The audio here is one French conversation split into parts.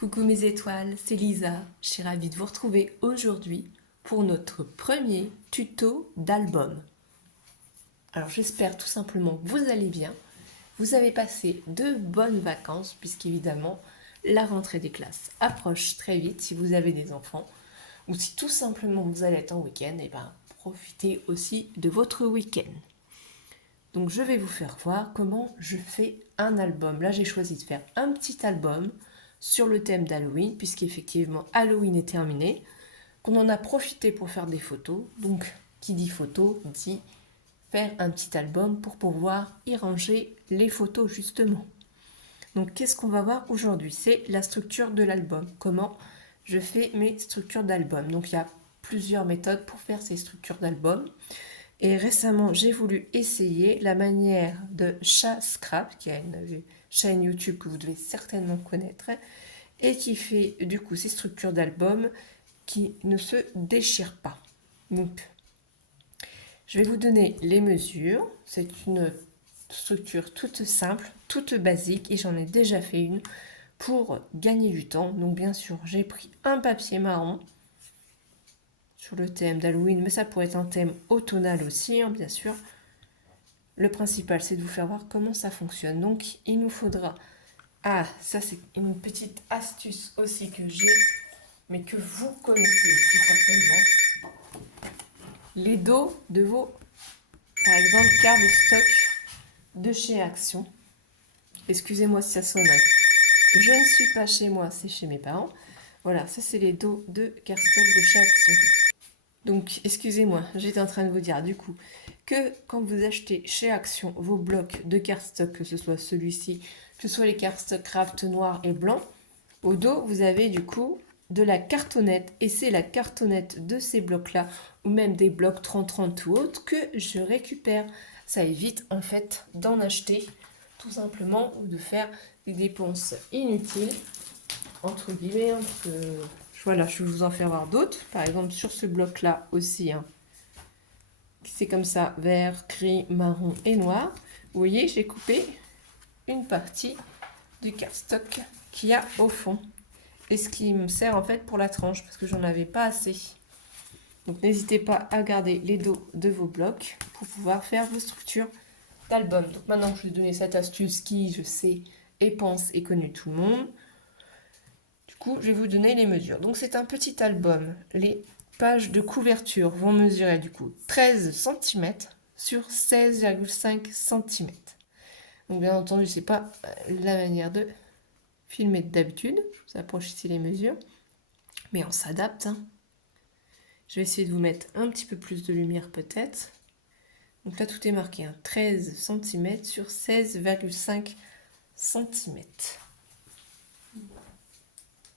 Coucou mes étoiles, c'est Lisa. Je suis ravie de vous retrouver aujourd'hui pour notre premier tuto d'album. Alors j'espère tout simplement que vous allez bien. Vous avez passé de bonnes vacances puisqu'évidemment la rentrée des classes approche très vite si vous avez des enfants ou si tout simplement vous allez être en week-end, et profitez aussi de votre week-end. Donc je vais vous faire voir comment je fais un album. Là j'ai choisi de faire un petit album sur le thème d'Halloween, puisqu'effectivement Halloween est terminé, qu'on en a profité pour faire des photos. Donc qui dit photo dit faire un petit album pour pouvoir y ranger les photos justement. Donc qu'est-ce qu'on va voir aujourd'hui? C'est la structure de l'album, comment je fais mes structures d'album. Donc il y a plusieurs méthodes pour faire ces structures d'album. Et récemment, j'ai voulu essayer la manière de Chat Scrap, qui a une chaîne YouTube que vous devez certainement connaître, et qui fait du coup ces structures d'albums qui ne se déchirent pas. Donc, je vais vous donner les mesures. C'est une structure toute simple, toute basique, et j'en ai déjà fait une pour gagner du temps. Donc, bien sûr, j'ai pris un papier marron sur le thème d'Halloween, mais ça pourrait être un thème automnal aussi, bien sûr. Le principal, c'est de vous faire voir comment ça fonctionne. Donc, il nous faudra... Ah, ça c'est une petite astuce aussi que j'ai, mais que vous connaissez aussi certainement. Les dos de vos, par exemple, cardstock de chez Action. Excusez-moi si ça sonne. Je ne suis pas chez moi, c'est chez mes parents. Voilà, ça c'est les dos de cardstock de chez Action. Donc, excusez-moi, j'étais en train de vous dire du coup que quand vous achetez chez Action vos blocs de cardstock, que ce soit celui-ci, que ce soit les cardstock craft noirs et blancs, au dos, vous avez du coup de la cartonnette. Et c'est la cartonnette de ces blocs-là, ou même des blocs 30-30 ou autres, que je récupère. Ça évite en fait d'en acheter, tout simplement, ou de faire des dépenses inutiles, entre guillemets, hein, parce que... Voilà, je vais vous en faire voir d'autres. Par exemple, sur ce bloc-là aussi, hein. C'est comme ça, vert, gris, marron et noir. Vous voyez, j'ai coupé une partie du cardstock qu'il y a au fond. Et ce qui me sert en fait pour la tranche, parce que j'en avais pas assez. Donc n'hésitez pas à garder les dos de vos blocs pour pouvoir faire vos structures d'album. Donc maintenant que je vous ai donné cette astuce qui, je sais, et pense est connue de tout le monde, du coup, je vais vous donner les mesures. Donc c'est un petit album. Les pages de couverture vont mesurer du coup 13 cm sur 16,5 cm. Donc bien entendu, c'est pas la manière de filmer d'habitude. Je vous approche ici les mesures. Mais on s'adapte, hein. Je vais essayer de vous mettre un petit peu plus de lumière peut-être. Donc là, tout est marqué, hein, 13 cm sur 16,5 cm.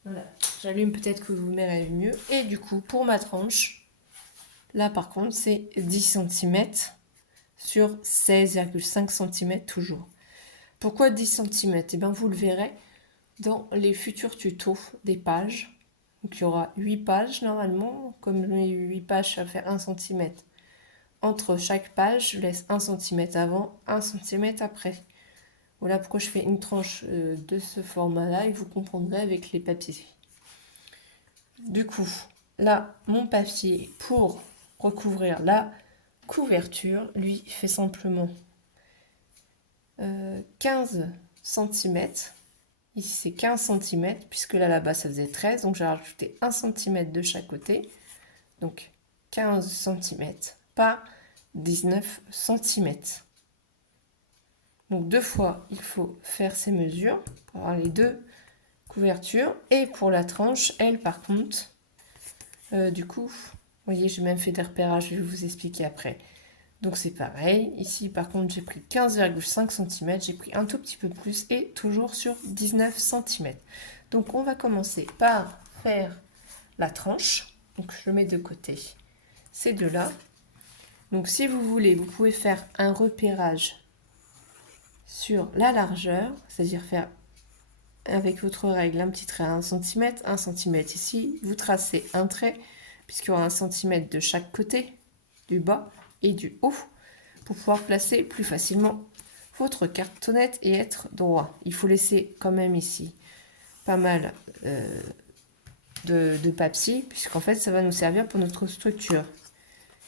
Voilà. J'allume peut-être que vous verrez mieux. Et du coup, pour ma tranche, là par contre, c'est 10 cm sur 16,5 cm toujours. Pourquoi 10 cm? Eh bien, vous le verrez dans les futurs tutos des pages. Donc, il y aura 8 pages normalement, comme les 8 pages, ça fait 1 cm. Entre chaque page, je laisse 1 cm avant, 1 cm après. Voilà pourquoi je fais une tranche de ce format-là et vous comprendrez avec les papiers. Du coup, là, mon papier pour recouvrir la couverture, lui, fait simplement 15 cm. Ici, c'est 15 cm, puisque là-bas, ça faisait 13. Donc, j'ai rajouté 1 cm de chaque côté. Donc, 15 cm par 19 cm. Donc, deux fois, il faut faire ces mesures pour avoir les deux couvertures. Et pour la tranche, elle, par contre, du coup, vous voyez, j'ai même fait des repérages, je vais vous expliquer après. Donc c'est pareil, ici par contre j'ai pris 15,5 cm, j'ai pris un tout petit peu plus et toujours sur 19 cm. Donc on va commencer par faire la tranche, donc je mets de côté ces deux-là. Donc si vous voulez, vous pouvez faire un repérage sur la largeur, c'est-à-dire faire avec votre règle un petit trait à 1 cm, 1 cm ici, vous tracez un trait, puisqu'il y aura 1 cm de chaque côté, du bas et du haut, pour pouvoir placer plus facilement votre cartonnette et être droit. Il faut laisser quand même ici pas mal de papier, puisqu'en fait, ça va nous servir pour notre structure.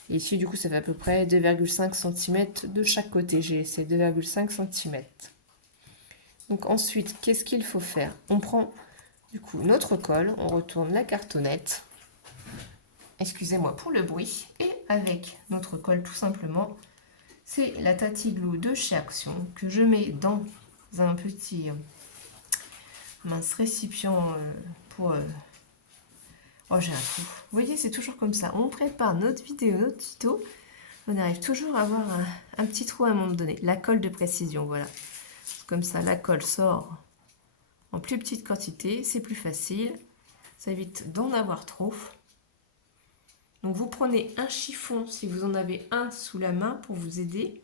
Et ici, du coup, ça fait à peu près 2,5 cm de chaque côté. J'ai essayé 2,5 cm. Donc ensuite, qu'est-ce qu'il faut faire? On prend du coup notre colle, on retourne la cartonnette. Excusez-moi pour le bruit. Et avec notre colle, tout simplement, c'est la Tati-Glue de chez Action que je mets dans un petit mince récipient pour... Oh, j'ai un trou. Vous voyez, c'est toujours comme ça. On prépare notre vidéo, notre tuto. On arrive toujours à avoir un petit trou à un moment donné. La colle de précision, voilà. Comme ça, la colle sort en plus petite quantité. C'est plus facile. Ça évite d'en avoir trop. Donc, vous prenez un chiffon si vous en avez un sous la main pour vous aider.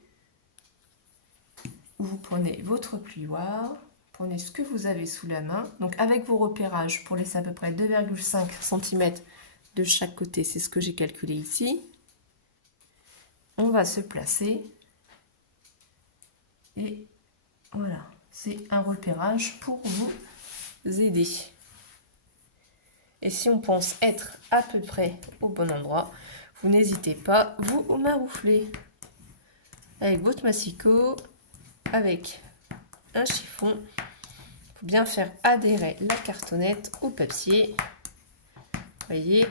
Ou vous prenez votre plioir. Prenez ce que vous avez sous la main. Donc, avec vos repérages, pour laisser à peu près 2,5 cm de chaque côté. C'est ce que j'ai calculé ici. On va se placer. Et voilà, c'est un repérage pour vous aider. Et si on pense être à peu près au bon endroit, vous n'hésitez pas, vous marouflez avec votre massicot, avec un chiffon, pour bien faire adhérer la cartonnette au papier. Voyez,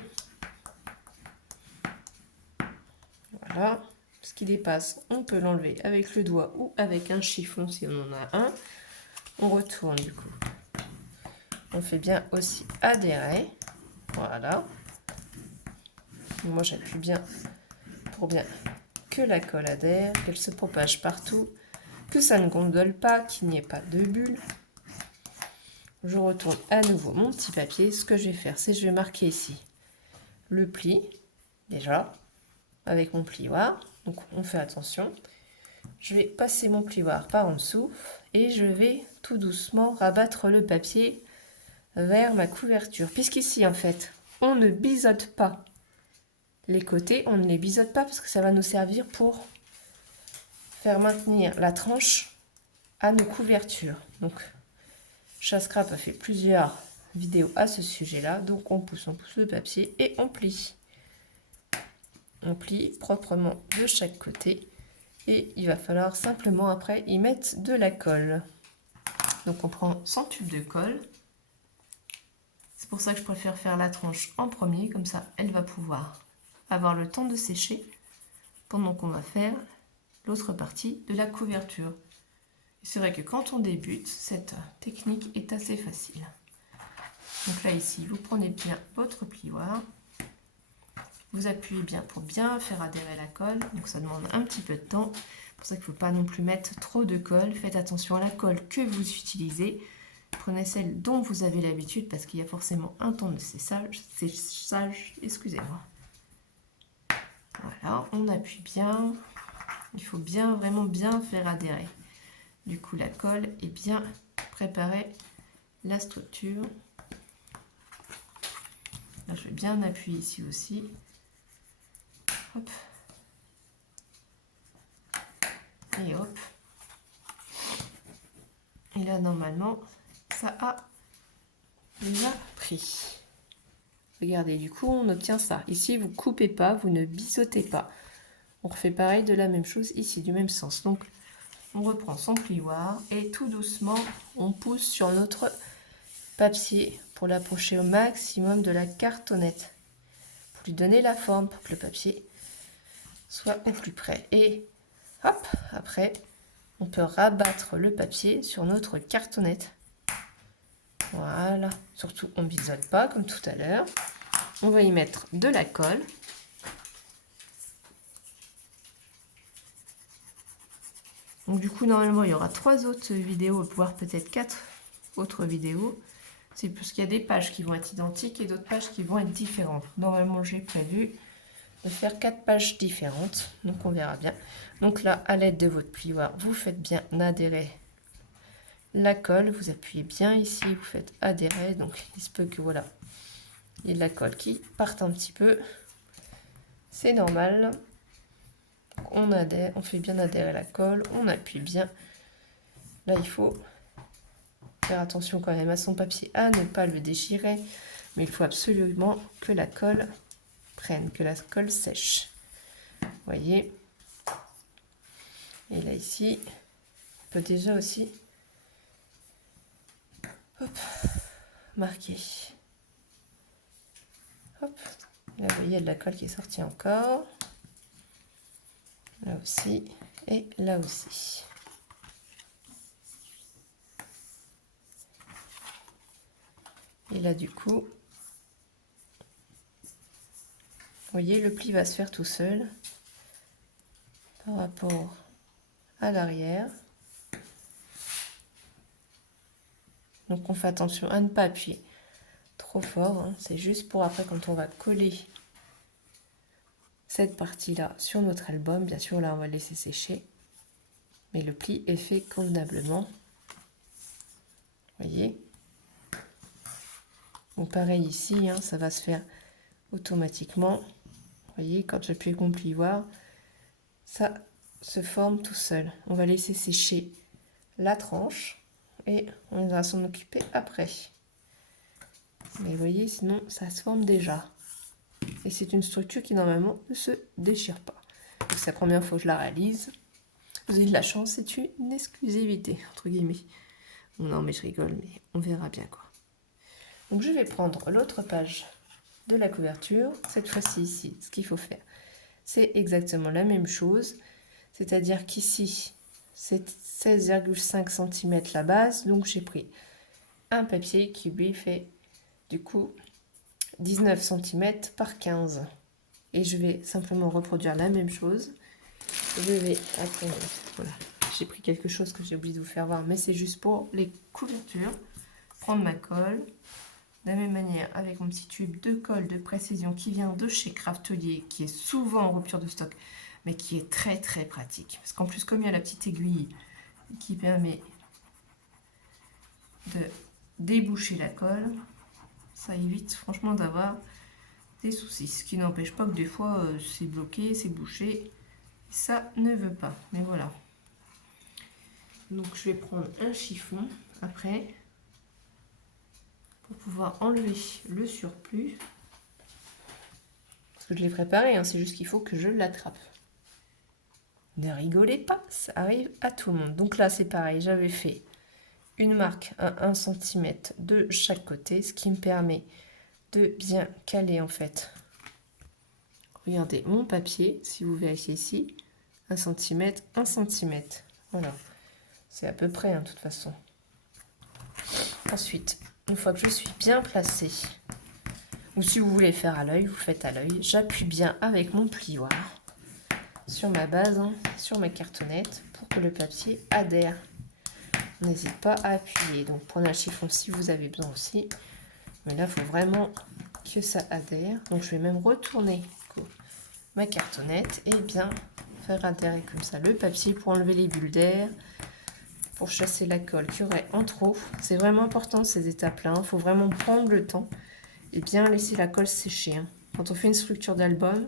voilà, ce qui dépasse, on peut l'enlever avec le doigt ou avec un chiffon si on en a un. On retourne du coup. On fait bien aussi adhérer. Voilà. Moi, j'appuie bien pour bien que la colle adhère, qu'elle se propage partout, que ça ne gondole pas, qu'il n'y ait pas de bulles. Je retourne à nouveau mon petit papier. Ce que je vais faire, c'est que je vais marquer ici le pli, déjà, avec mon plioir. Donc, on fait attention. Je vais passer mon plioir par en dessous et je vais tout doucement rabattre le papier vers ma couverture. Puisqu'ici, en fait, on ne biseaute pas les côtés, on ne les biseaute pas parce que ça va nous servir pour faire maintenir la tranche à nos couvertures. Donc, Chascrap a fait plusieurs vidéos à ce sujet-là. Donc, on pousse le papier et on plie. On plie proprement de chaque côté. Et il va falloir simplement après y mettre de la colle. Donc, on prend son tube de colle. C'est pour ça que je préfère faire la tranche en premier. Comme ça, elle va pouvoir avoir le temps de sécher pendant qu'on va faire l'autre partie de la couverture. C'est vrai que quand on débute, cette technique est assez facile. Donc là, ici, vous prenez bien votre plioir. Vous appuyez bien pour bien faire adhérer la colle. Donc ça demande un petit peu de temps. C'est pour ça qu'il ne faut pas non plus mettre trop de colle. Faites attention à la colle que vous utilisez. Prenez celle dont vous avez l'habitude parce qu'il y a forcément un temps de séchage. Excusez-moi. Voilà, on appuie bien. Il faut bien, vraiment bien faire adhérer. Du coup, la colle est bien préparée, la structure. Là, je vais bien appuyer ici aussi. Hop. Et hop. Et là, normalement, ça a déjà pris. Regardez, du coup, on obtient ça. Ici, vous ne coupez pas, vous ne biseautez pas. On refait pareil de la même chose ici, du même sens. Donc, on reprend son plioir et tout doucement, on pousse sur notre papier pour l'approcher au maximum de la cartonnette. Pour lui donner la forme, pour que le papier soit au plus près. Et hop, après, on peut rabattre le papier sur notre cartonnette. Voilà, surtout on ne biseaute pas comme tout à l'heure. On va y mettre de la colle. Donc du coup, normalement, il y aura 3 autres vidéos, voire peut-être 4 autres vidéos. C'est parce qu'il y a des pages qui vont être identiques et d'autres pages qui vont être différentes. Normalement, j'ai prévu de faire 4 pages différentes. Donc on verra bien. Donc là, à l'aide de votre plioir, vous faites bien adhérer la colle. Vous appuyez bien ici, vous faites adhérer. Donc il se peut que voilà, il y ait de la colle qui parte un petit peu. C'est normal. On adhère, on fait bien adhérer la colle, on appuie bien. Là, il faut faire attention quand même à son papier, à ne pas le déchirer. Mais il faut absolument que la colle prenne, que la colle sèche. Vous voyez. Et là ici, on peut déjà aussi hop, marquer. Hop. Là, vous voyez, il y a de la colle qui est sortie encore. Là aussi. Et là aussi. Et là, du coup, vous voyez, le pli va se faire tout seul par rapport à l'arrière. Donc, on fait attention à ne pas appuyer trop fort. Hein. C'est juste pour après, quand on va coller cette partie-là sur notre album. Bien sûr, là, on va le laisser sécher. Mais le pli est fait convenablement. Vous voyez? Donc, pareil ici, hein, ça va se faire automatiquement. Vous voyez, quand j'appuie mon plioir, ça se forme tout seul. On va laisser sécher la tranche et on va s'en occuper après. Mais vous voyez, sinon, ça se forme déjà. Et c'est une structure qui, normalement, ne se déchire pas. C'est la première fois que je la réalise. Vous avez de la chance, c'est une exclusivité, entre guillemets. Non, mais je rigole, mais on verra bien, quoi. Donc, je vais prendre l'autre page de la couverture. Cette fois-ci, ici, ce qu'il faut faire, c'est exactement la même chose. C'est-à-dire qu'ici, c'est 16,5 cm la base. Donc, j'ai pris un papier qui lui fait, du coup, 19 cm par 15. Et je vais simplement reproduire la même chose. Je vais attendre. Voilà. J'ai pris quelque chose que j'ai oublié de vous faire voir, mais c'est juste pour les couvertures. Prendre ma colle. De la même manière, avec mon petit tube de colle de précision qui vient de chez Craftelier, qui est souvent en rupture de stock, mais qui est très très pratique. Parce qu'en plus, comme il y a la petite aiguille qui permet de déboucher la colle, ça évite franchement d'avoir des soucis. Ce qui n'empêche pas que des fois, c'est bloqué, c'est bouché. Ça ne veut pas. Mais voilà. Donc, je vais prendre un chiffon après pour pouvoir enlever le surplus. Parce que je l'ai préparé, hein, c'est juste qu'il faut que je l'attrape. Ne rigolez pas, ça arrive à tout le monde. Donc là, c'est pareil, j'avais fait une marque à 1 cm de chaque côté, ce qui me permet de bien caler en fait. Regardez mon papier, si vous vérifiez ici, 1 cm, 1 cm. Voilà, c'est à peu près, hein, de toute façon. Ensuite, une fois que je suis bien placée, ou si vous voulez faire à l'œil, vous faites à l'œil, j'appuie bien avec mon plioir sur ma base, hein, sur ma cartonnette, pour que le papier adhère. N'hésitez pas à appuyer. Donc prenez un chiffon si vous avez besoin aussi. Mais là, il faut vraiment que ça adhère. Donc je vais même retourner ma cartonnette et bien faire adhérer comme ça le papier pour enlever les bulles d'air, pour chasser la colle qu'il y aurait en trop. C'est vraiment important ces étapes-là. Il faut vraiment prendre le temps et bien laisser la colle sécher. Hein. Quand on fait une structure d'album,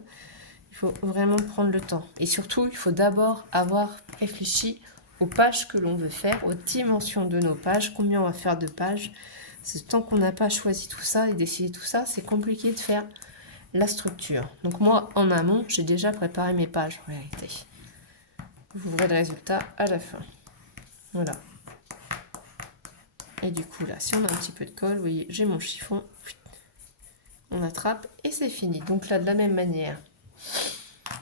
il faut vraiment prendre le temps. Et surtout, il faut d'abord avoir réfléchi aux pages que l'on veut faire, aux dimensions de nos pages, combien on va faire de pages. C'est tant qu'on n'a pas choisi tout ça et décidé tout ça, c'est compliqué de faire la structure. Donc moi, en amont, j'ai déjà préparé mes pages, en réalité. Vous verrez le résultat à la fin. Voilà. Et du coup, là, si on a un petit peu de colle, vous voyez, j'ai mon chiffon. On attrape et c'est fini. Donc là, de la même manière.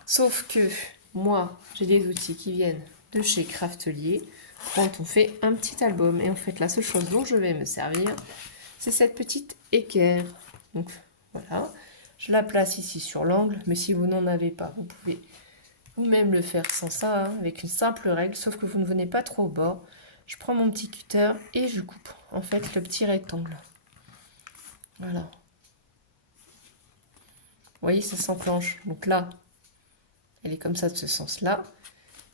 Sauf que moi, j'ai des outils qui viennent de chez Craftelier quand on fait un petit album. Et en fait, la seule chose dont je vais me servir, c'est cette petite équerre. Donc voilà, je la place ici sur l'angle, mais si vous n'en avez pas, vous pouvez vous-même le faire sans ça, hein, avec une simple règle, sauf que vous ne venez pas trop au bord. Je prends mon petit cutter et je coupe en fait le petit rectangle. Voilà. Vous voyez, ça s'enclenche. Donc là, elle est comme ça de ce sens-là.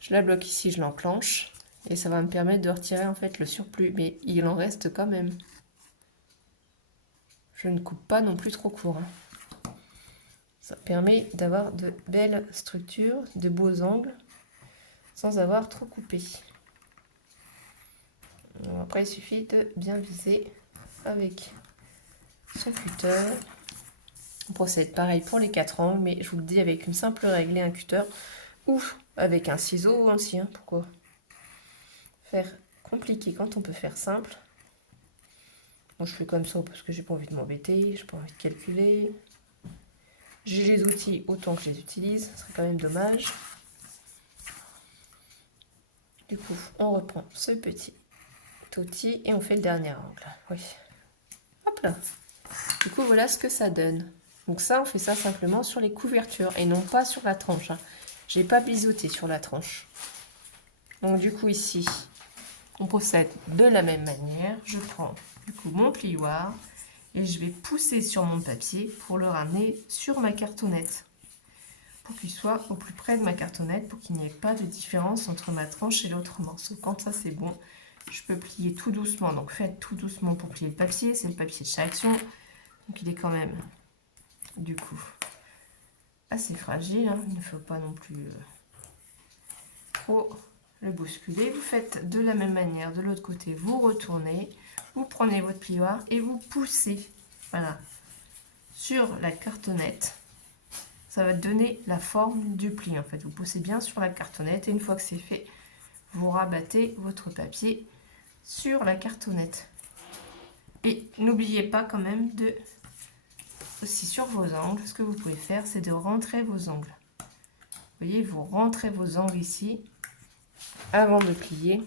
Je la bloque ici, je l'enclenche. Et ça va me permettre de retirer en fait le surplus. Mais il en reste quand même. Je ne coupe pas non plus trop court. Hein. Ça permet d'avoir de belles structures, de beaux angles, sans avoir trop coupé. Après, il suffit de bien viser avec ce cutter. On procède pareil pour les 4 angles, mais je vous le dis avec une simple règle et un cutter, ou avec un ciseau aussi, hein, pourquoi faire compliqué quand on peut faire simple. Moi je fais comme ça parce que j'ai pas envie de m'embêter, j'ai pas envie de calculer. J'ai les outils autant que je les utilise, ce serait quand même dommage. Du coup, on reprend ce petit outil et on fait le dernier angle. Oui. Hop là. Du coup, voilà ce que ça donne. Donc ça, on fait ça simplement sur les couvertures et non pas sur la tranche. Hein. J'ai pas biseauté sur la tranche. Donc du coup, ici, on procède de la même manière. Je prends du coup mon plioir et je vais pousser sur mon papier pour le ramener sur ma cartonnette. Pour qu'il soit au plus près de ma cartonnette, pour qu'il n'y ait pas de différence entre ma tranche et l'autre morceau. Quand ça c'est bon, je peux plier tout doucement. Donc faites tout doucement pour plier le papier, c'est le papier de chez Action. Donc il est quand même, du coup, assez fragile. Hein. Il ne faut pas non plus trop le bousculer. Vous faites de la même manière de l'autre côté, vous retournez, vous prenez votre plioir et vous poussez, voilà, sur la cartonnette. Ça va donner la forme du pli en fait. Vous poussez bien sur la cartonnette et une fois que c'est fait, vous rabattez votre papier sur la cartonnette. Et n'oubliez pas quand même de, aussi sur vos angles, ce que vous pouvez faire, c'est de rentrer vos angles. Vous voyez, vous rentrez vos angles ici, avant de plier.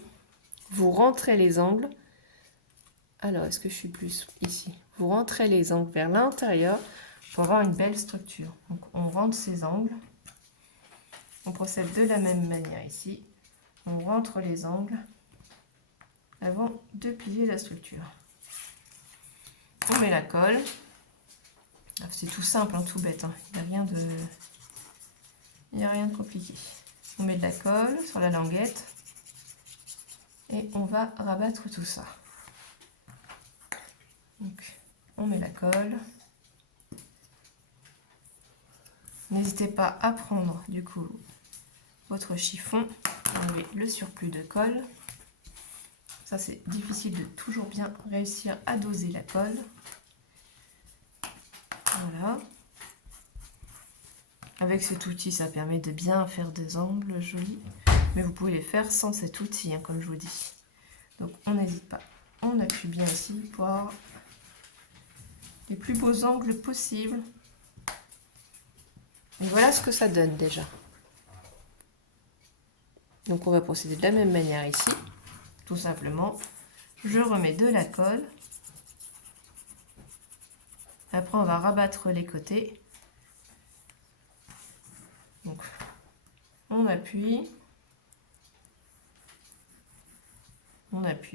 Vous rentrez les angles. Alors, est-ce que je suis plus ici? Vous rentrez les angles vers l'intérieur pour avoir une belle structure. Donc, on rentre ces angles. On procède de la même manière ici. On rentre les angles avant de plier la structure. On met la colle. C'est tout simple, hein, tout bête. Hein. Il n'y a rien de compliqué. On met de la colle sur la languette et on va rabattre tout ça. Donc, on met la colle. N'hésitez pas à prendre du coup votre chiffon, enlever le surplus de colle. Ça c'est difficile de toujours bien réussir à doser la colle. Voilà. Avec cet outil, ça permet de bien faire des angles jolis. Mais vous pouvez les faire sans cet outil, hein, comme je vous dis. Donc on n'hésite pas. On appuie bien ici pour avoir les plus beaux angles possibles. Et voilà ce que ça donne déjà. Donc on va procéder de la même manière ici. Tout simplement, je remets de la colle. Après on va rabattre les côtés. Donc on appuie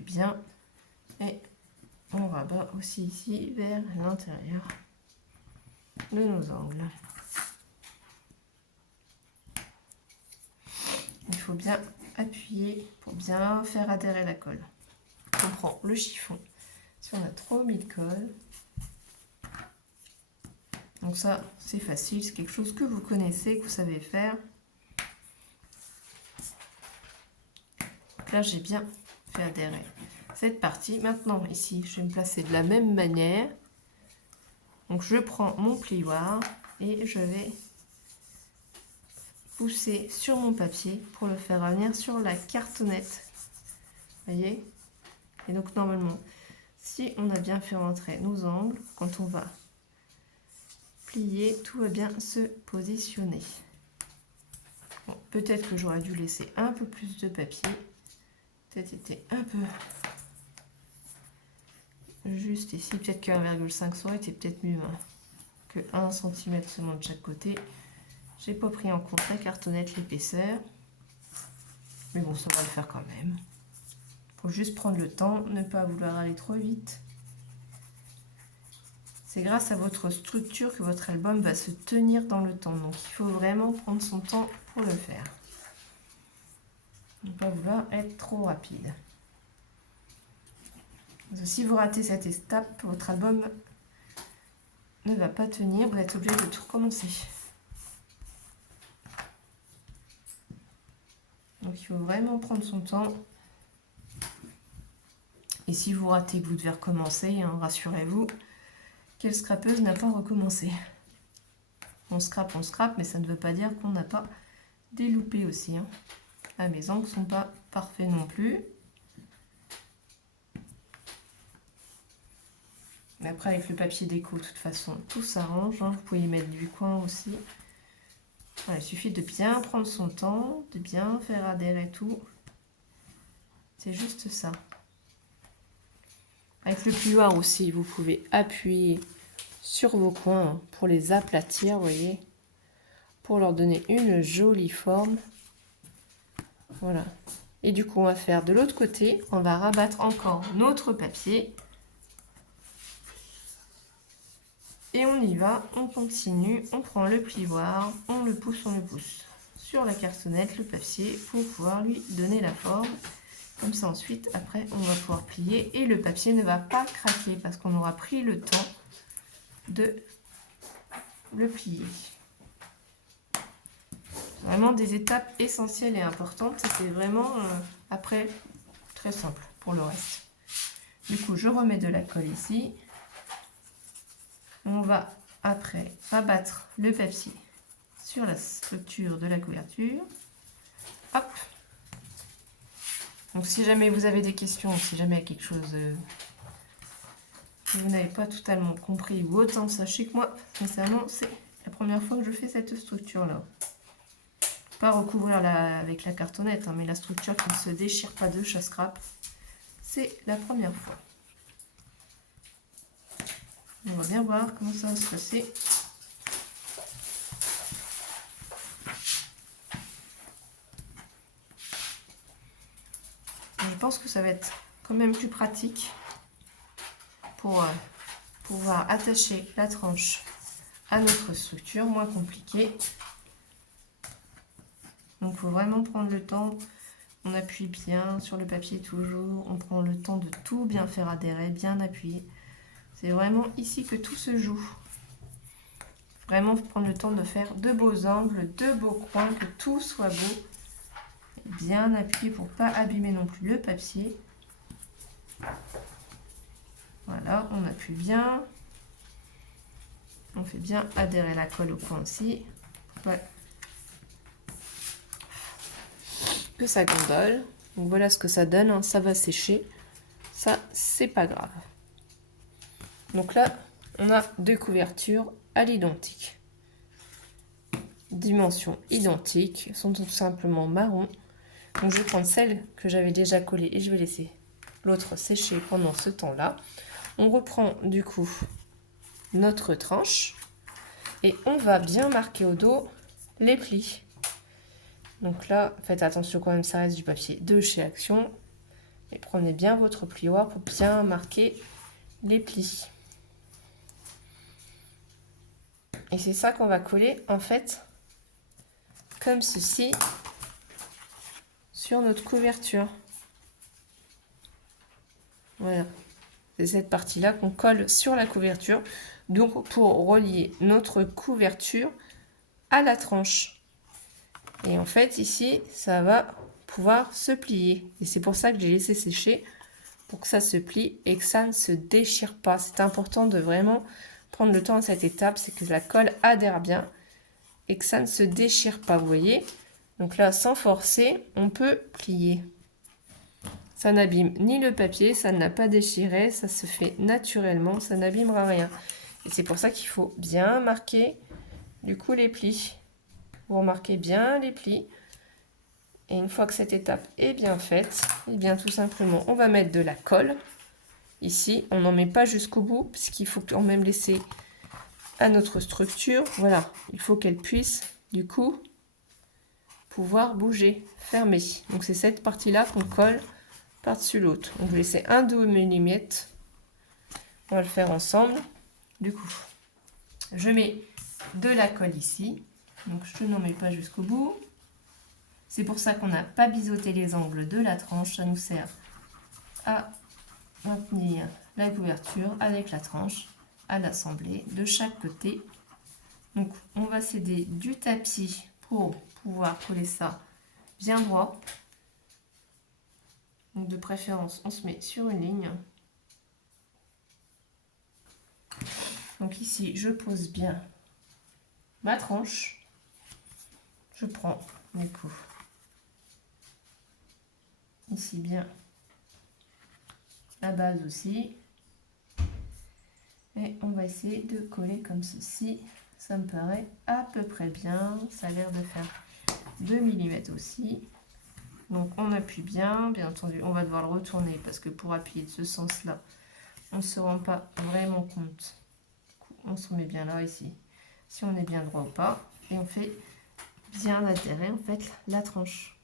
bien et on rabat aussi ici vers l'intérieur de nos angles. Il faut bien appuyer pour bien faire adhérer la colle. On prend le chiffon. Si on a trop mis de colle, donc ça c'est facile, c'est quelque chose que vous connaissez, que vous savez faire. Là j'ai bien fait adhérer cette partie. Maintenant ici je vais me placer de la même manière. Donc je prends mon plioir et je vais pousser sur mon papier pour le faire revenir sur la cartonnette. Voyez? Et donc normalement, si on a bien fait rentrer nos angles, quand on va plier, tout va bien se positionner. Bon, peut-être que j'aurais dû laisser un peu plus de papier. Peut-être été un peu juste ici. Peut-être que 1,5 ça aurait été peut-être mieux hein, que 1 cm seulement de chaque côté. J'ai pas pris en compte la cartonnette, l'épaisseur. Mais bon, ça va le faire quand même. Faut juste prendre le temps, ne pas vouloir aller trop vite. C'est grâce à votre structure que votre album va se tenir dans le temps. Donc il faut vraiment prendre son temps pour le faire. Ne pas vouloir être trop rapide. Parce que si vous ratez cette étape, votre album ne va pas tenir. Vous êtes obligé de tout recommencer. Donc il faut vraiment prendre son temps. Et si vous ratez que vous devez recommencer, hein, rassurez-vous, quelle scrapeuse n'a pas recommencé? On scrape, mais ça ne veut pas dire qu'on n'a pas des loupés aussi. Hein. Ah, mes angles ne sont pas parfaits non plus. Mais après, avec le papier déco, de toute façon, tout s'arrange. Hein. Vous pouvez y mettre du coin aussi. Voilà, il suffit de bien prendre son temps, de bien faire adhérer tout. C'est juste ça. Avec le plioir aussi, vous pouvez appuyer sur vos coins pour les aplatir, vous voyez, pour leur donner une jolie forme. Voilà. Et du coup, on va faire de l'autre côté, on va rabattre encore notre papier. Et on y va, on continue, on prend le plioir, on le pousse sur la cartonnette, le papier, pour pouvoir lui donner la forme. Comme ça, ensuite, après, on va pouvoir plier et le papier ne va pas craquer parce qu'on aura pris le temps de le plier. Vraiment des étapes essentielles et importantes. C'était vraiment, après, très simple pour le reste. Du coup, je remets de la colle ici. On va après rabattre le papier sur la structure de la couverture. Hop. Donc si jamais vous avez des questions, si jamais il y a quelque chose que vous n'avez pas totalement compris ou autant, sachez que moi, sincèrement, c'est la première fois que je fais cette structure-là. Pas recouvrir avec la cartonnette, hein, mais la structure qui ne se déchire pas de chez Scrap, c'est la première fois. On va bien voir comment ça va se passer. Je pense que ça va être quand même plus pratique pour pouvoir attacher la tranche à notre structure, moins compliqué. Donc il faut vraiment prendre le temps, on appuie bien sur le papier toujours, on prend le temps de tout bien faire adhérer, bien appuyer. C'est vraiment ici que tout se joue. Vraiment prendre le temps de faire de beaux angles, de beaux coins, que tout soit beau. Bien appuyer pour ne pas abîmer non plus le papier. Voilà, on appuie bien. On fait bien adhérer la colle au coin aussi. Ouais. Que ça gondole. Donc voilà ce que ça donne, hein. Ça va sécher. Ça, c'est pas grave. Donc là, on a deux couvertures à l'identique. Dimensions identiques, elles sont tout simplement marron. Donc je vais prendre celle que j'avais déjà collée et je vais laisser l'autre sécher pendant ce temps-là. On reprend du coup notre tranche et on va bien marquer au dos les plis. Donc là, faites attention quand même, ça reste du papier de chez Action. Et prenez bien votre plioir pour bien marquer les plis. Et c'est ça qu'on va coller en fait comme ceci sur notre couverture. Voilà. C'est cette partie-là qu'on colle sur la couverture. Donc pour relier notre couverture à la tranche. Et en fait ici, ça va pouvoir se plier. Et c'est pour ça que j'ai laissé sécher. Pour que ça se plie et que ça ne se déchire pas. C'est important de vraiment prendre le temps à cette étape. C'est que la colle adhère bien. Et que ça ne se déchire pas, vous voyez. Donc là, sans forcer, on peut plier. Ça n'abîme ni le papier, ça n'a pas déchiré, ça se fait naturellement, ça n'abîmera rien. Et c'est pour ça qu'il faut bien marquer du coup les plis. Vous remarquez bien les plis. Et une fois que cette étape est bien faite, et bien tout simplement, on va mettre de la colle. Ici, on n'en met pas jusqu'au bout, parce qu'il faut quand même laisser à notre structure. Voilà, il faut qu'elle puisse du coup pouvoir bouger, fermer. Donc c'est cette partie-là qu'on colle par-dessus l'autre. Donc je vais laisser un 2 mm. On va le faire ensemble. Du coup, je mets de la colle ici. Donc je n'en mets pas jusqu'au bout. C'est pour ça qu'on n'a pas biseauté les angles de la tranche. Ça nous sert à maintenir la couverture avec la tranche, à l'assembler de chaque côté. Donc on va céder du tapis pour pouvoir coller ça bien droit. Donc de préférence, on se met sur une ligne. Donc ici, je pose bien ma tranche. Je prends du coup ici bien la base aussi. Et on va essayer de coller comme ceci. Ça me paraît à peu près bien. Ça a l'air de faire 2 mm aussi. Donc on appuie bien entendu. On va devoir le retourner parce que pour appuyer de ce sens-là, on ne se rend pas vraiment compte. On se remet bien là, ici. Si on est bien droit ou pas. Et on fait bien adhérer en fait la tranche.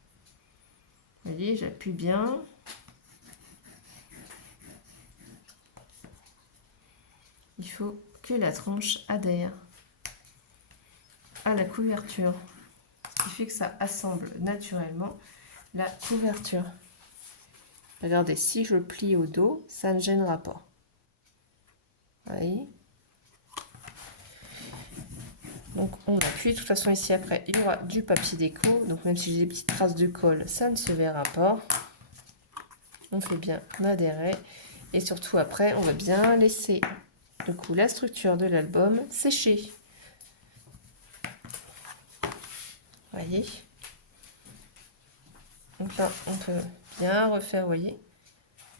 Vous voyez, j'appuie bien. Il faut que la tranche adhère à la couverture. Ce qui fait que ça assemble naturellement la couverture. Regardez, si je plie au dos, ça ne gênera pas. Vous voyez? Donc on appuie. De toute façon, ici après, il y aura du papier déco. Donc même si j'ai des petites traces de colle, ça ne se verra pas. On fait bien adhérer. Et surtout après, on va bien laisser du coup la structure de l'album sécher. Vous voyez? Donc là, on peut bien refaire, vous voyez,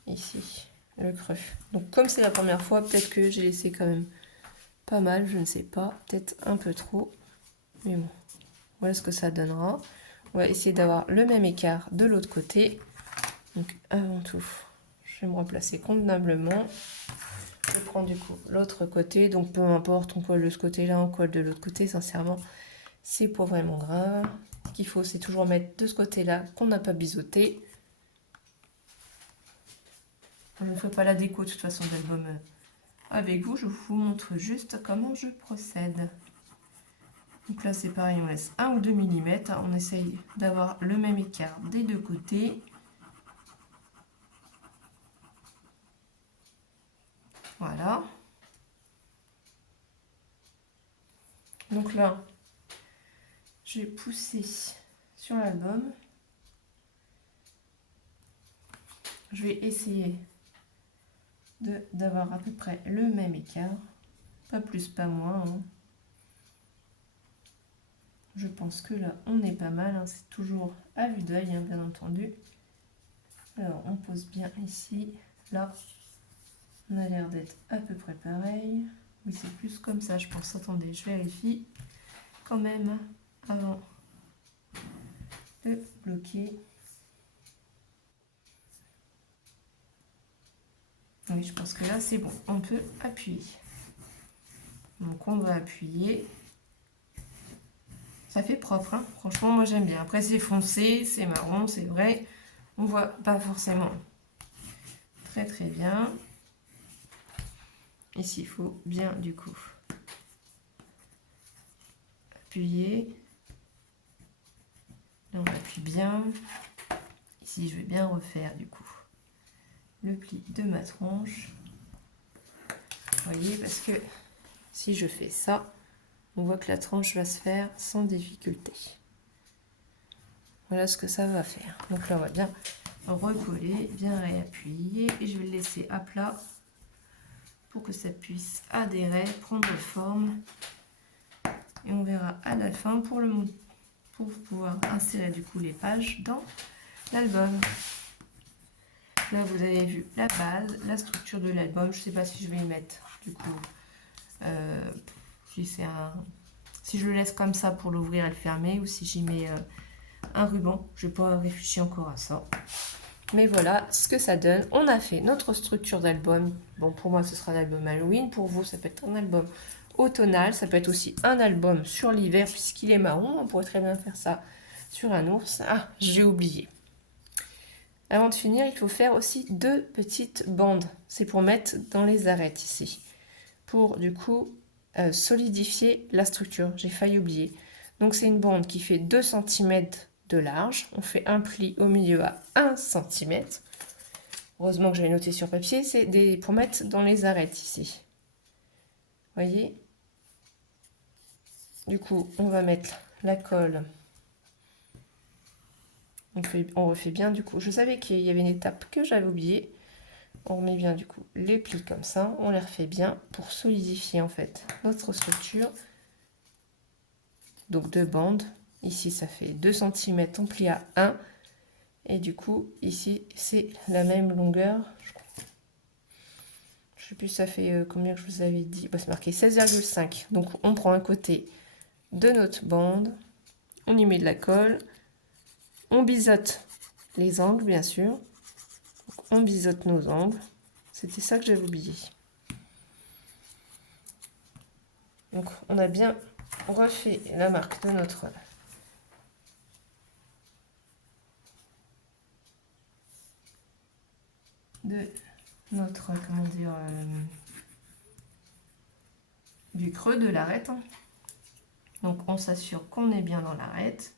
ici, le creux. Donc comme c'est la première fois, peut-être que j'ai laissé quand même pas mal, je ne sais pas, peut-être un peu trop. Mais bon, voilà ce que ça donnera. On va essayer d'avoir le même écart de l'autre côté. Donc avant tout, je vais me replacer convenablement. Je prends du coup l'autre côté, donc peu importe, on colle de ce côté-là, on colle de l'autre côté, sincèrement, c'est pas vraiment grave. Ce qu'il faut, c'est toujours mettre de ce côté-là qu'on n'a pas biseauté. Je ne fais pas la déco de toute façon de l'album avec vous, je vous montre juste comment je procède. Donc là c'est pareil, on laisse 1 ou 2 mm, on essaye d'avoir le même écart des deux côtés. Voilà. Donc là, je vais pousser sur l'album. Je vais essayer d'avoir à peu près le même écart. Pas plus, pas moins. Hein. Je pense que là, on est pas mal. Hein. C'est toujours à vue d'œil, hein, bien entendu. Alors, on pose bien ici. Là, on a l'air d'être à peu près pareil. Oui, c'est plus comme ça, je pense. Attendez, je vérifie quand même avant de bloquer. Oui, je pense que là, c'est bon. On peut appuyer. Donc, on va appuyer. Ça fait propre, hein. Franchement, moi, j'aime bien. Après, c'est foncé, c'est marron, c'est vrai. On voit pas forcément très, très bien. Ici, il faut bien, du coup, appuyer. Là, on appuie bien. Ici, je vais bien refaire, du coup, le pli de ma tranche. Vous voyez, parce que si je fais ça, on voit que la tranche va se faire sans difficulté. Voilà ce que ça va faire. Donc là, on va bien recoller, bien réappuyer. Et je vais le laisser à plat pour que ça puisse adhérer, prendre forme. Et on verra à la fin pour pouvoir insérer du coup les pages dans l'album. Là, vous avez vu la base, la structure de l'album. Je ne sais pas si je vais y mettre du coup. Si je le laisse comme ça pour l'ouvrir et le fermer, ou si j'y mets un ruban. Je n'ai pas réfléchi encore à ça. Mais voilà ce que ça donne. On a fait notre structure d'album. Bon, pour moi, ce sera un album Halloween. Pour vous, ça peut être un album automnal. Ça peut être aussi un album sur l'hiver, puisqu'il est marron. On pourrait très bien faire ça sur un ours. Ah, j'ai oublié. Avant de finir, il faut faire aussi 2 petites bandes. C'est pour mettre dans les arêtes ici. Pour, du coup, solidifier la structure. J'ai failli oublier. Donc, c'est une bande qui fait 2 cm de large. On fait un pli au milieu à 1 cm. Heureusement que j'avais noté sur papier. C'est pour mettre dans les arêtes ici. Vous voyez? Du coup, on va mettre la colle On refait bien du coup. Je savais qu'il y avait une étape que j'avais oubliée. On remet bien du coup les plis comme ça. On les refait bien pour solidifier en fait notre structure. Donc 2 bandes. Ici ça fait 2 cm, on plie à 1. Et du coup ici c'est la même longueur. Je sais plus ça fait combien que je vous avais dit. Bah, c'est marqué 16,5. Donc on prend un côté de notre bande. On y met de la colle. On biseaute les angles, bien sûr. Donc, on biseaute nos angles. C'était ça que j'avais oublié. Donc, on a bien refait la marque de notre comment dire, du creux de l'arête. Donc, on s'assure qu'on est bien dans l'arête.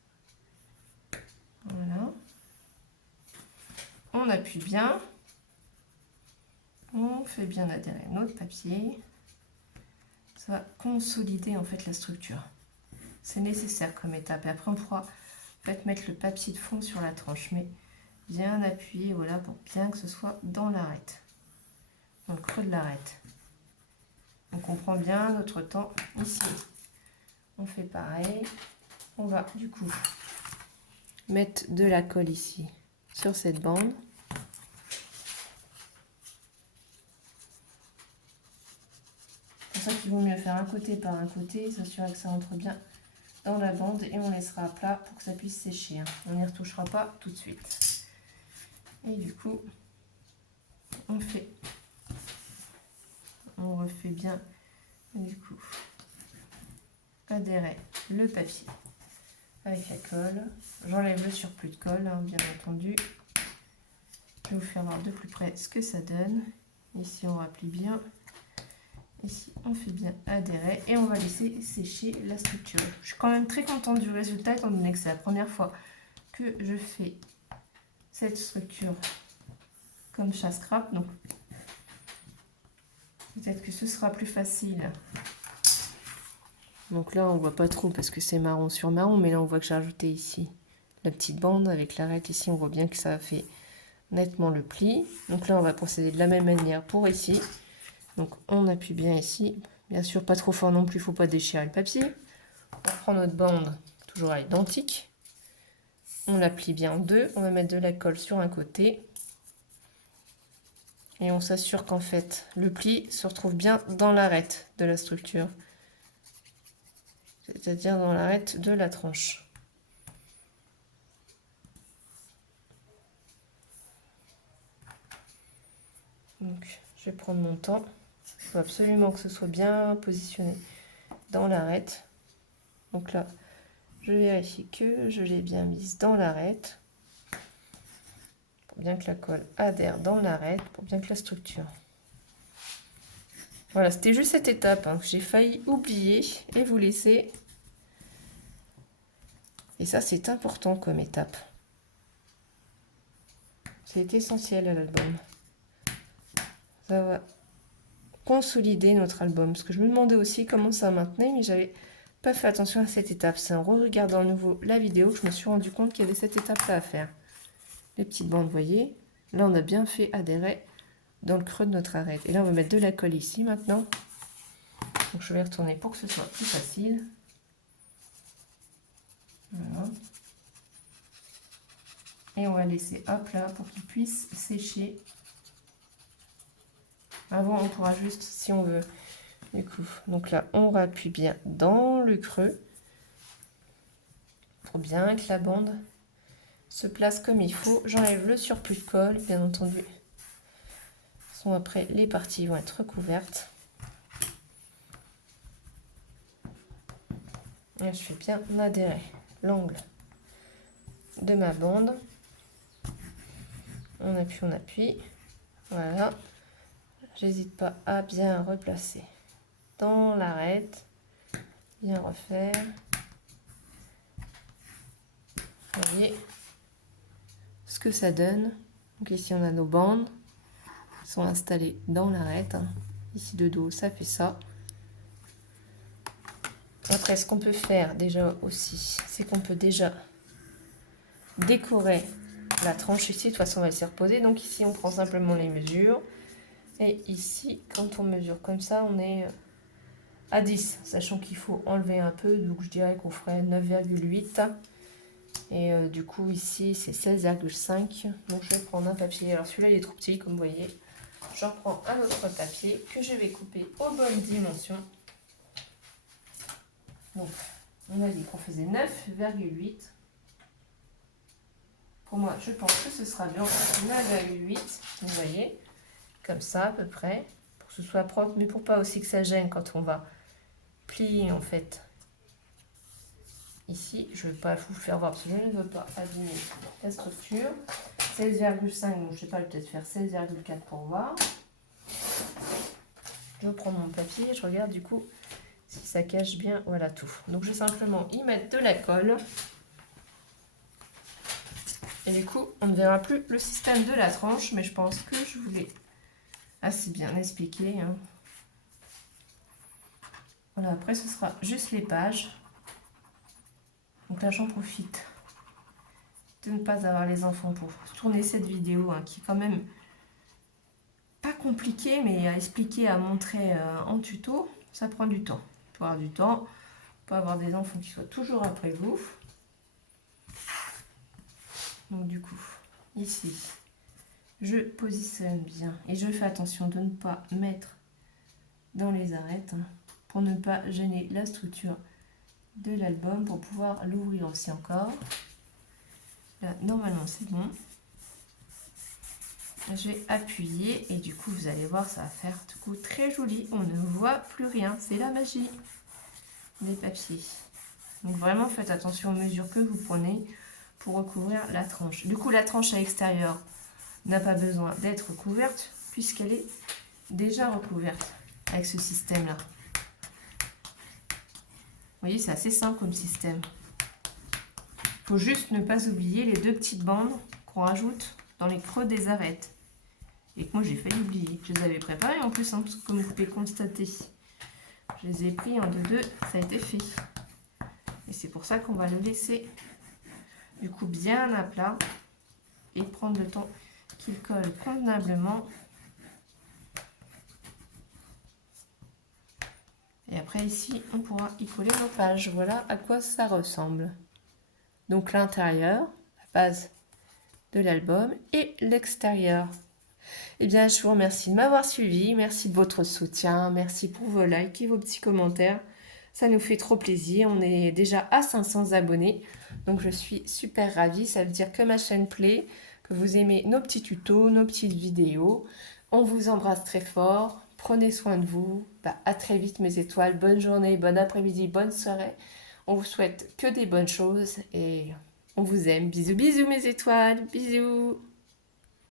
Voilà. On appuie bien. On fait bien adhérer notre papier. Ça va consolider en fait la structure. C'est nécessaire comme étape. Et après, on pourra en fait, mettre le papier de fond sur la tranche. Mais bien appuyer, voilà, pour bien que ce soit dans l'arête. Dans le creux de l'arête. Donc, on prend bien notre temps ici. On fait pareil. On va du coup mettre de la colle ici sur cette bande. C'est pour ça qu'il vaut mieux faire un côté par un côté, s'assurer que ça entre bien dans la bande et on laissera à plat pour que ça puisse sécher. On n'y retouchera pas tout de suite. Et du coup, on refait bien du coup adhérer le papier avec la colle. J'enlève le surplus de colle, hein, bien entendu. Je vais vous faire voir de plus près ce que ça donne. Ici, on raplie bien. Ici, on fait bien adhérer et on va laisser sécher la structure. Je suis quand même très contente du résultat étant donné que c'est la première fois que je fais cette structure comme chasse-crape. Donc, peut-être que ce sera plus facile. Donc là, on voit pas trop parce que c'est marron sur marron, mais là, on voit que j'ai rajouté ici la petite bande avec l'arête. Ici, on voit bien que ça a fait nettement le pli. Donc là, on va procéder de la même manière pour ici. Donc, on appuie bien ici. Bien sûr, pas trop fort non plus, il ne faut pas déchirer le papier. On prend notre bande, toujours à l'identique. On la plie bien en deux. On va mettre de la colle sur un côté. Et on s'assure qu'en fait, le pli se retrouve bien dans l'arête de la structure. C'est-à-dire dans l'arête de la tranche. Donc, je vais prendre mon temps. Il faut absolument que ce soit bien positionné dans l'arête. Donc là, je vérifie que je l'ai bien mise dans l'arête. Pour bien que la colle adhère dans l'arête, pour bien que la structure. Voilà, c'était juste cette étape que j'ai failli oublier et vous laisser. Et ça, c'est important comme étape. C'est essentiel à l'album. Ça va consolider notre album. Parce que je me demandais aussi comment ça maintenait, mais j'avais pas fait attention à cette étape. C'est en re-regardant à nouveau la vidéo que je me suis rendu compte qu'il y avait cette étape-là à faire. Les petites bandes, vous voyez. Là, on a bien fait adhérer dans le creux de notre arête. Et là, on va mettre de la colle ici maintenant. Donc, je vais retourner pour que ce soit plus facile. Voilà. Et on va laisser à plat pour qu'il puisse sécher. Avant, on pourra juste, si on veut, du coup. Donc là, on rappuie bien dans le creux pour bien que la bande se place comme il faut. J'enlève le surplus de colle, bien entendu. Après, les parties vont être recouvertes. Et je fais bien adhérer l'angle de ma bande. On appuie. Voilà. J'hésite pas à bien replacer dans l'arête. Bien refaire. Vous voyez ce que ça donne. Donc ici, on a nos bandes qui sont installées dans l'arête. Ici, de dos, ça fait ça. Après, ce qu'on peut faire déjà aussi, c'est qu'on peut déjà décorer la tranche ici. De toute façon, on va laisser reposer. Donc ici, on prend simplement les mesures. Et ici, quand on mesure comme ça, on est à 10, sachant qu'il faut enlever un peu. Donc je dirais qu'on ferait 9,8. Et du coup, ici, c'est 16,5. Donc je vais prendre un papier. Alors celui-là, il est trop petit, comme vous voyez. J'en prends un autre papier que je vais couper aux bonnes dimensions. Donc, on a dit qu'on faisait 9,8. Pour moi, je pense que ce sera bien 9,8. Vous voyez, comme ça à peu près, pour que ce soit propre, mais pour pas aussi que ça gêne quand on va plier en fait. Ici, je ne vais pas vous faire voir parce que je ne veux pas abîmer la structure. 16,5, donc je sais pas, je vais peut-être faire 16,4 pour voir. Je prends mon papier, je regarde du coup si ça cache bien, voilà tout. Donc je vais simplement y mettre de la colle. Et du coup, on ne verra plus le système de la tranche, mais je pense que je vous l'ai assez bien expliqué. Hein. Voilà, après ce sera juste les pages. Donc là, j'en profite de ne pas avoir les enfants pour tourner cette vidéo, hein, qui est quand même pas compliquée, mais à expliquer, à montrer en tuto, ça prend du temps. Pour avoir du temps, pour avoir des enfants qui soient toujours après vous. Donc du coup, ici, je positionne bien et je fais attention de ne pas mettre dans les arêtes, hein, pour ne pas gêner la structure de l'album, pour pouvoir l'ouvrir aussi encore. Là, normalement, c'est bon. Je vais appuyer et du coup, vous allez voir, ça va faire du coup très joli. On ne voit plus rien. C'est la magie des papiers. Donc vraiment, faites attention aux mesures que vous prenez pour recouvrir la tranche. Du coup, la tranche à l'extérieur n'a pas besoin d'être recouverte puisqu'elle est déjà recouverte avec ce système-là. Vous voyez, c'est assez simple comme système. Il faut juste ne pas oublier les deux petites bandes qu'on rajoute dans les creux des arêtes. Et que moi j'ai failli oublier. Je les avais préparées en plus, hein, comme vous pouvez constater. Je les ai pris en deux, ça a été fait. Et c'est pour ça qu'on va le laisser du coup bien à plat et prendre le temps qu'il colle convenablement. Et après ici, on pourra y coller nos pages. Voilà à quoi ça ressemble. Donc l'intérieur, la base de l'album et l'extérieur. Eh bien, je vous remercie de m'avoir suivi. Merci de votre soutien. Merci pour vos likes et vos petits commentaires. Ça nous fait trop plaisir. On est déjà à 500 abonnés. Donc, je suis super ravie. Ça veut dire que ma chaîne plaît, que vous aimez nos petits tutos, nos petites vidéos. On vous embrasse très fort. Prenez soin de vous. À très vite, mes étoiles. Bonne journée, bon après-midi, bonne soirée. On vous souhaite que des bonnes choses et on vous aime. Bisous, bisous, mes étoiles. Bisous.